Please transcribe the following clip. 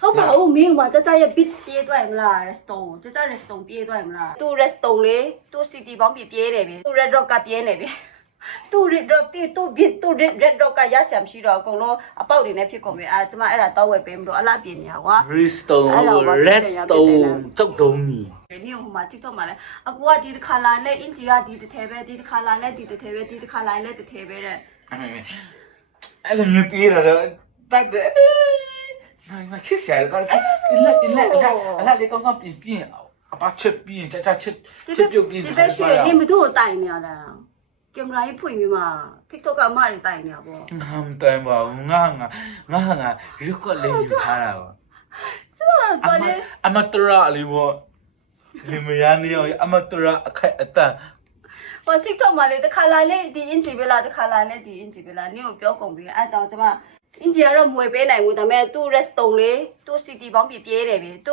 ဟုတ်ပါဦးမင်းကကြကြရဲ့ bit ပြေးသွားမလား restaurant ကြကြ restaurant ပြေးသွားမလားသူ restaurant လေသူ city ဘောင်းပြေးတယ်ပြီသူ red rock ကပြေးနေပြီသူ red rock တီသူ bit သူ red rock ကရဆံမရှိတော့အကုန်လုံးအပေါက်တွေနဲ့ဖြစ်ကုန်ပြီကျမအဲ့ဒါတော့ဝယ်ပေးမလို့အလားပြင်းနေတာကွာ Redstone Redstone တုတ်တုံးကြီး ဒီဟိုမှာ TikTok မှာလဲအကူကဒီတစ်ခါလာလဲအင်ဂျီကဒီတစ်ထဲပဲဒီတစ်ခါလာလဲဒီတစ်ထဲပဲဒီတစ်ခါလာလဲတစ်ထဲပဲတဲ့ အဲ့လိုမျိုးပြေးတာတော့တတ်တယ်ငါချစ်စရာကောအလားလေးကောင်းကောင်းပြင်းအပါချက်ပြင်းချာချက်ပြုတ်ပြင်း ဒီဘက်ရွှေနေမတို့တိုင်နေရလားကင်မရာကြီးဖွင့်ပြီးမှ TikTok ကအမတွေတိုင်နေရပေါ့ ငါမတိုင်ပါဘူးငါရွက်ကွက်လေးယူထားတာပါ ဆိုတော့လေ အမတရာလေးပေါ့လင်မယားနေရောအမတရာအခိုက်အတန့် ဟို TikTok မှာလေတစ်ခါလာလဲဒီအင်ဂျီပဲလားတစ်ခါလာလဲဒီအင်ဂျီပဲလားနင့်ကိုပြောကုန်ပြီအဲကြောင့်ကျမအင်ဂျီကတော့မွေပေးနိုင်ဘူးဒါပေမဲ့သူ့ restaurant လေသူ့ city ဘောင်းပြေးတယ်ပြီသူ